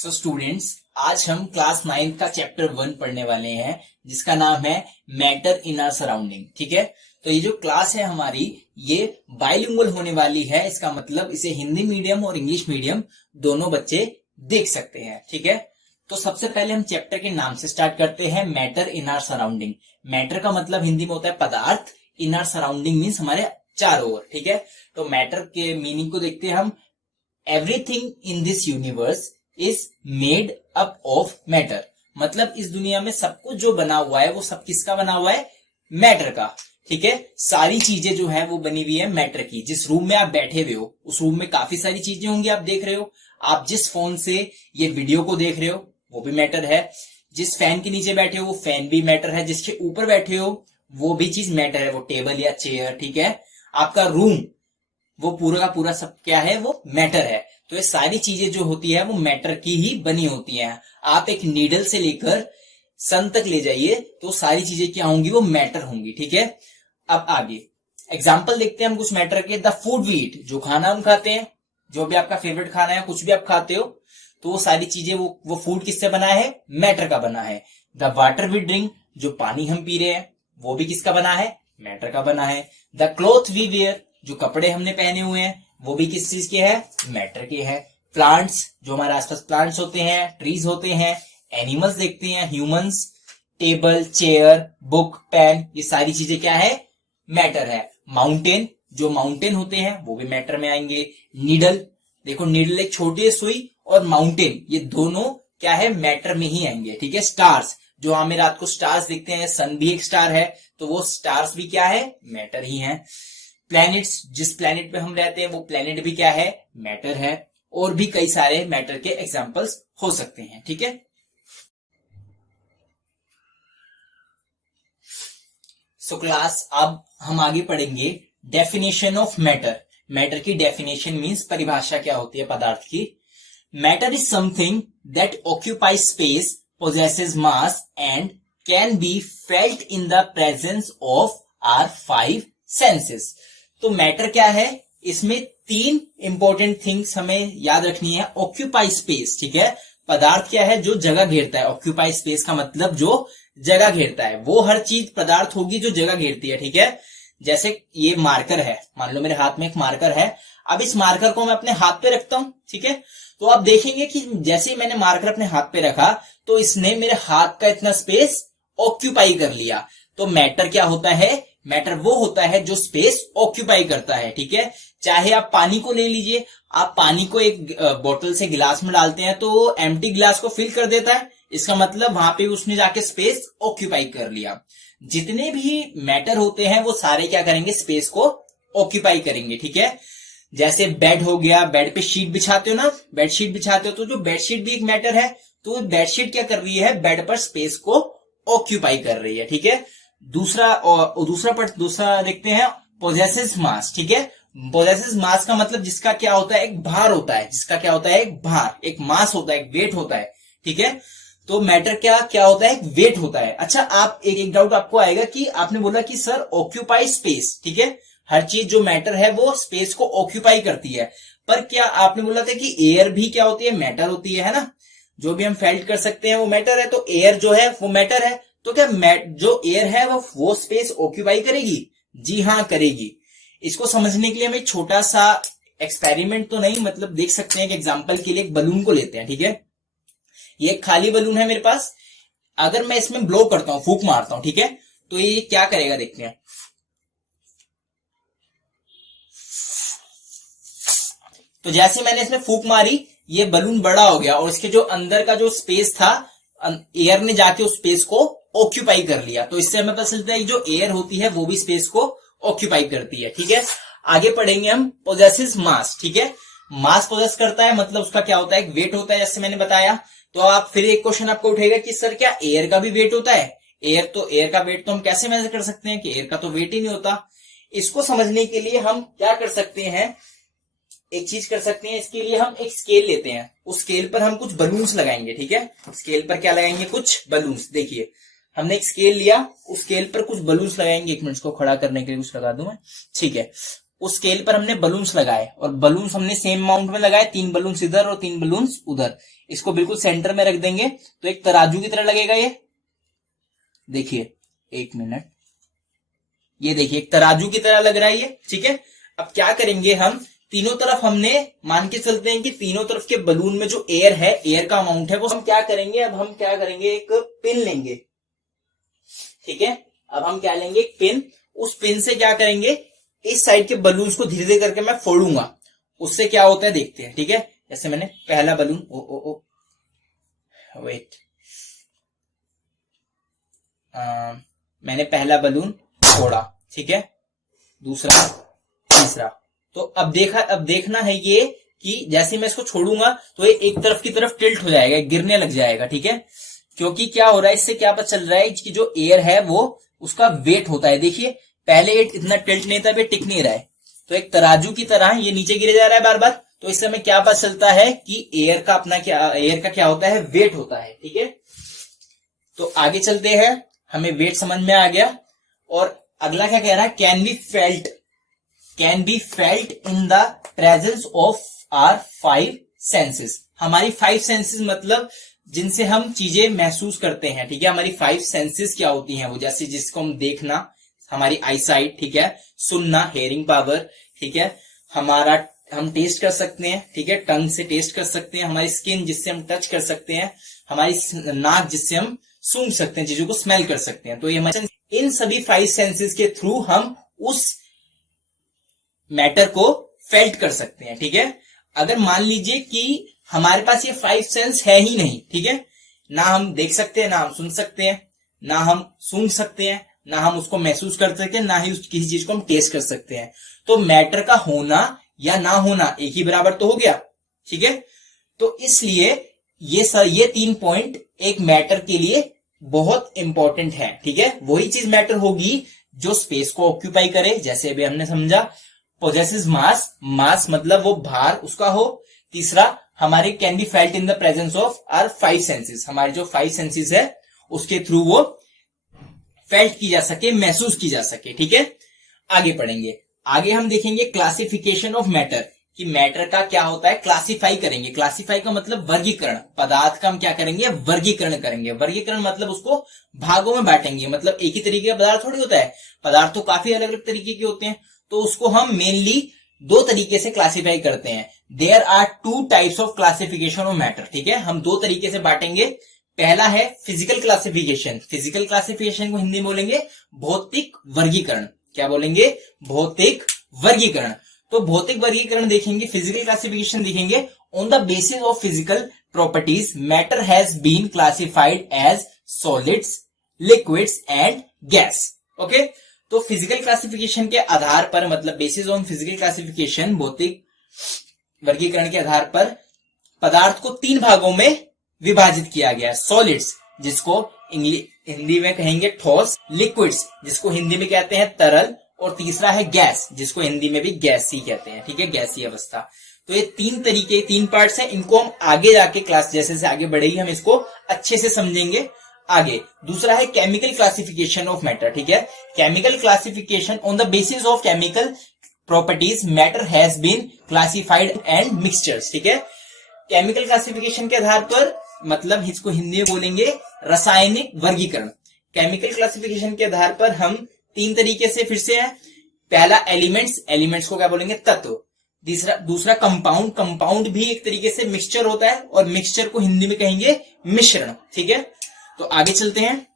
So students, आज हम class 9 का चैप्टर 1 पढ़ने वाले हैं जिसका नाम है मैटर इन आवर सराउंडिंग। ठीक है, तो ये जो क्लास है हमारी ये बाइलिंगुअल होने वाली है। इसका मतलब इसे हिंदी मीडियम और इंग्लिश मीडियम दोनों बच्चे देख सकते हैं। ठीक है, तो सबसे पहले हम चैप्टर के नाम से स्टार्ट करते हैं, matter in our surrounding. Matter का मतलब हिंदी में होता है पदार्थ, इन आवर सराउंडिंग मीन्स हमारे चारों ओर। ठीक है, तो मैटर के मीनिंग को देखते हैं हम। Everything in this universe is made up of matter. मतलब इस दुनिया में सब कुछ जो बना हुआ है वो सब किसका बना हुआ है? मैटर का। ठीक है, सारी चीजें जो है वो बनी हुई है मैटर की। जिस रूम में आप बैठे हुए हो उस रूम में काफी सारी चीजें होंगी, आप देख रहे हो। आप जिस फोन से ये वीडियो को देख रहे हो वो भी मैटर है। जिस फैन के नीचे बैठे हो वो फैन भी मैटर है। जिसके ऊपर बैठे हो वो भी चीज मैटर है, वो टेबल या चेयर। ठीक है, आपका रूम वो पूरा का पूरा सब क्या है? वो मैटर है। तो ये सारी चीजें जो होती है वो मैटर की ही बनी होती हैं। आप एक नीडल से लेकर सन तक ले जाइए तो सारी चीजें क्या होंगी? वो मैटर होंगी। ठीक है, अब आगे एग्जाम्पल देखते हैं हम कुछ मैटर के। द फूड वी ईट, जो खाना हम खाते हैं, जो भी आपका फेवरेट खाना है, कुछ भी आप खाते हो, तो वो सारी चीजें वो फूड किससे बना है? मैटर का बना है। द वाटर वी ड्रिंक, जो पानी हम पी रहे हैं वो भी किसका बना है? मैटर का बना है। द क्लॉथ वी वेयर, जो कपड़े हमने पहने हुए हैं वो भी किस चीज के हैं? मैटर के हैं। प्लांट्स, जो हमारे आसपास प्लांट्स होते हैं, ट्रीज होते हैं, एनिमल्स देखते हैं, humans, table, chair, book, pen, ये सारी चीजें क्या है? मैटर है। माउंटेन, जो माउंटेन होते हैं वो भी मैटर में आएंगे। नीडल, देखो नीडल एक छोटी सुई, और माउंटेन ये दोनों क्या है? मैटर में ही आएंगे। ठीक है, स्टार्स, जो हमें रात को स्टार्स दिखते हैं, सन भी एक स्टार है, तो वो स्टार्स भी क्या है? मैटर ही है। प्लैनेट्स, जिस प्लैनेट पे हम रहते हैं वो प्लैनेट भी क्या है? मैटर है। और भी कई सारे मैटर के एग्जांपल्स हो सकते हैं। ठीक है, सो क्लास अब हम आगे पढ़ेंगे डेफिनेशन ऑफ मैटर। मैटर की डेफिनेशन मींस परिभाषा क्या होती है पदार्थ की। Matter is something that occupies space, possesses mass and can be felt in the presence of our five senses। तो मैटर क्या है? इसमें तीन इंपॉर्टेंट थिंग्स हमें याद रखनी है। ऑक्यूपाई स्पेस, ठीक है, पदार्थ क्या है? जो जगह घेरता है। ऑक्यूपाई स्पेस का मतलब जो जगह घेरता है, वो हर चीज पदार्थ होगी जो जगह घेरती है। ठीक है, जैसे ये मार्कर है, मान लो मेरे हाथ में एक मार्कर है। अब इस मार्कर को मैं अपने हाथ पे रखता हूं, ठीक है, तो आप देखेंगे कि जैसे ही मैंने मार्कर अपने हाथ पे रखा तो इसने मेरे हाथ का इतना स्पेस ऑक्यूपाई कर लिया। तो मैटर क्या होता है? मैटर वो होता है जो स्पेस ऑक्यूपाई करता है। ठीक है, चाहे आप पानी को ले लीजिए, आप पानी को एक बोतल से गिलास में डालते हैं तो एम्प्टी गिलास को फिल कर देता है। इसका मतलब वहां पे उसने जाके स्पेस ऑक्यूपाई कर लिया। जितने भी मैटर होते हैं वो सारे क्या करेंगे? स्पेस को ऑक्यूपाई करेंगे। ठीक है, जैसे बेड हो गया, बेड पे शीट बिछाते हो ना, बेडशीट बिछाते हो, तो जो बेडशीट भी एक मैटर है। तो बेडशीट क्या कर रही है? बेड पर स्पेस को ऑक्यूपाई कर रही है। ठीक है, दूसरा देखते हैं, पोजेसेस मास। ठीक है, पोजेसेस मास का मतलब जिसका क्या होता है? एक भार होता है। जिसका क्या होता है? एक भार, एक मास होता है, एक वेट होता है। ठीक है, तो मैटर क्या होता है? एक वेट होता है। अच्छा, आप एक डाउट आपको आएगा कि आपने बोला कि सर ऑक्यूपाई स्पेस, ठीक है, हर चीज जो मैटर है वो स्पेस को ऑक्यूपाई करती है, पर क्या आपने बोला था कि एयर भी क्या होती है? मैटर होती है ना, जो भी हम फेल्ट कर सकते हैं वो मैटर है। तो एयर जो है वो मैटर है, तो क्या जो एयर है वो स्पेस ऑक्यूपाई करेगी? जी हाँ, करेगी। इसको समझने के लिए हम एक छोटा सा एक्सपेरिमेंट तो नहीं, मतलब देख सकते हैं कि एग्जाम्पल के लिए एक बलून को लेते हैं। ठीक है, ये एक खाली बलून है मेरे पास। अगर मैं इसमें ब्लो करता हूं, फूंक मारता हूं, ठीक है, तो ये क्या करेगा? देखते हैं। तो जैसे मैंने इसमें फूंक मारी ये बलून बड़ा हो गया और इसके जो अंदर का जो स्पेस था एयर ने जाके उस स्पेस को ऑक्यूपाई कर लिया। तो इससे हमें पता चलता है कि जो एयर होती है वो भी स्पेस को ऑक्यूपाई करती है। ठीक है, आगे पढ़ेंगे हम पोजेसेस मास। ठीक है, मास पोजेस करता है मतलब उसका क्या होता है? एक वेट होता है, जैसे मैंने बताया। तो आप फिर एक क्वेश्चन आपको उठेगा कि सर क्या एयर का भी वेट होता है? एयर का वेट तो हम कैसे मेजर कर सकते हैं कि एयर का तो वेट ही नहीं होता। इसको समझने के लिए हम क्या कर सकते हैं? एक चीज कर सकते हैं, इसके लिए हम एक स्केल लेते हैं, उस स्केल पर हम कुछ बलून्स लगाएंगे। ठीक है, स्केल पर क्या लगाएंगे? कुछ बलून्स। देखिए, हमने एक स्केल लिया, उस स्केल पर कुछ बलून्स लगाएंगे। एक मिनट, इसको खड़ा करने के लिए कुछ लगा दूं मैं। ठीक है, उस स्केल पर हमने बलून्स लगाए और बलून्स हमने सेम अमाउंट में लगाए, 3 बलून्स इधर और 3 बलून्स उधर। इसको बिल्कुल सेंटर में रख देंगे तो एक तराजू की तरह लगेगा ये। देखिए 1 मिनट, ये देखिए एक तराजू की तरह लग रहा है ये, ठीक है। अब क्या करेंगे हम, तीनों तरफ हमने मान के चलते हैं कि तीनों तरफ के बलून में जो एयर है, एयर का अमाउंट है, वो हम क्या करेंगे, अब हम क्या करेंगे, एक पिन लेंगे, ठीक है। अब हम क्या लेंगे, एक पिन। उस पिन से क्या करेंगे, इस साइड के बलून्स को धीरे धीरे करके मैं फोड़ूंगा, उससे क्या होता है देखते हैं, ठीक है। जैसे मैंने पहला बलून वेट मैंने पहला बलून फोड़ा, ठीक है, दूसरा, तीसरा। तो अब देखना है ये कि जैसे मैं इसको छोड़ूंगा तो ये एक तरफ की तरफ टिल्ट हो जाएगा, गिरने लग जाएगा, ठीक है। क्योंकि क्या हो रहा है, इससे क्या पता चल रहा है कि जो एयर है वो उसका वेट होता है। देखिए पहले ये इतना टिल्ट नहीं था, ये टिक नहीं रहा है, तो एक तराजू की तरह ये नीचे गिरे जा रहा है बार बार। तो इससे हमें क्या पता चलता है कि एयर का क्या होता है, वेट होता है, ठीक है। तो आगे चलते हैं, हमें वेट समझ में आ गया। और अगला क्या कह रहा है, can be felt in the presence of our 5 senses. हमारी 5 सेंसेस मतलब जिनसे हम चीजें महसूस करते हैं, ठीक है। हमारी 5 सेंसेस क्या होती हैं, वो जैसे जिसको हम देखना, हमारी आई साइट, ठीक है, सुनना, हेयरिंग पावर, ठीक है, हम टेस्ट कर सकते हैं, ठीक है, टंग से टेस्ट कर सकते हैं, हमारी स्किन जिससे हम टच कर सकते हैं, हमारी नाक जिससे हम सूंघ सकते हैं, चीजों को स्मेल कर सकते हैं। तो ये हमारे इन सभी 5 सेंसेस के थ्रू हम उस मैटर को फेल्ट कर सकते हैं, ठीक है। अगर मान लीजिए कि हमारे पास ये 5 सेंस है ही नहीं, ठीक है, ना हम देख सकते हैं, ना हम सुन सकते हैं, ना हम सूंघ सकते हैं, ना हम उसको महसूस कर सकते हैं, ना ही किसी चीज को हम टेस्ट कर सकते हैं, तो मैटर का होना या ना होना एक ही बराबर तो हो गया, ठीक है। तो इसलिए ये 3 पॉइंट एक मैटर के लिए बहुत इंपॉर्टेंट है, ठीक है। वही चीज मैटर होगी जो स्पेस को ऑक्यूपाई करे, जैसे अभी हमने समझा, पोजेसेस मास मतलब वो भार उसका हो। तीसरा, हमारे can be felt in the presence of our 5 senses, हमारे जो 5 सेंसेस है उसके थ्रू वो फेल्ट की जा सके, महसूस की जा सके, ठीक है। आगे पढ़ेंगे, आगे हम देखेंगे क्लासिफिकेशन ऑफ मैटर, कि मैटर का क्या होता है, क्लासिफाई करेंगे। क्लासिफाई का मतलब वर्गीकरण, पदार्थ का हम क्या करेंगे, वर्गीकरण करेंगे। वर्गीकरण मतलब उसको भागों में बांटेंगे, मतलब एक ही तरीके का पदार्थ थोड़ी होता है, पदार्थ तो काफी अलग अलग तरीके के होते हैं, तो उसको हम मेनली 2 तरीके से क्लासिफाई करते हैं। There are 2 types of classification of matter, ठीक है। हम 2 तरीके से बांटेंगे। पहला है फिजिकल क्लासिफिकेशन। फिजिकल क्लासिफिकेशन को हिंदी में बोलेंगे भौतिक वर्गीकरण। क्या बोलेंगे, भौतिक वर्गीकरण। तो भौतिक वर्गीकरण देखेंगे, फिजिकल क्लासिफिकेशन देखेंगे। On the basis of physical properties matter has been classified as solids, liquids and gas. Okay, तो फिजिकल क्लासिफिकेशन के आधार पर, मतलब बेसिस ऑन फिजिकल क्लासिफिकेशन, भौतिक वर्गीकरण के आधार पर पदार्थ को 3 भागों में विभाजित किया गया। सॉलिड्स, जिसको हिंदी में कहेंगे ठोस, लिक्विड्स जिसको हिंदी में कहते हैं तरल, और तीसरा है गैस, जिसको हिंदी में भी गैस ही कहते हैं, ठीक है, गैसीय अवस्था। तो ये 3 पार्ट्स हैं। इनको हम आगे जाके क्लास जैसे से आगे बढ़ेगी हम इसको अच्छे से समझेंगे आगे। दूसरा है केमिकल क्लासिफिकेशन ऑफ मैटर, ठीक है। Chemical classification, on the basis of chemical properties matter has been classified and mixtures, ठीक है। केमिकल क्लासिफिकेशन के आधार पर, मतलब इसको हिंदी में बोलेंगे रासायनिक वर्गीकरण। केमिकल क्लासिफिकेशन के आधार पर हम 3 तरीके से फिर से है। पहला एलिमेंट्स को क्या बोलेंगे, तत्व। दूसरा कंपाउंड भी एक तरीके से मिक्सचर होता है, और मिक्सचर को हिंदी में कहेंगे मिश्रण, ठीक है। तो आगे चलते हैं।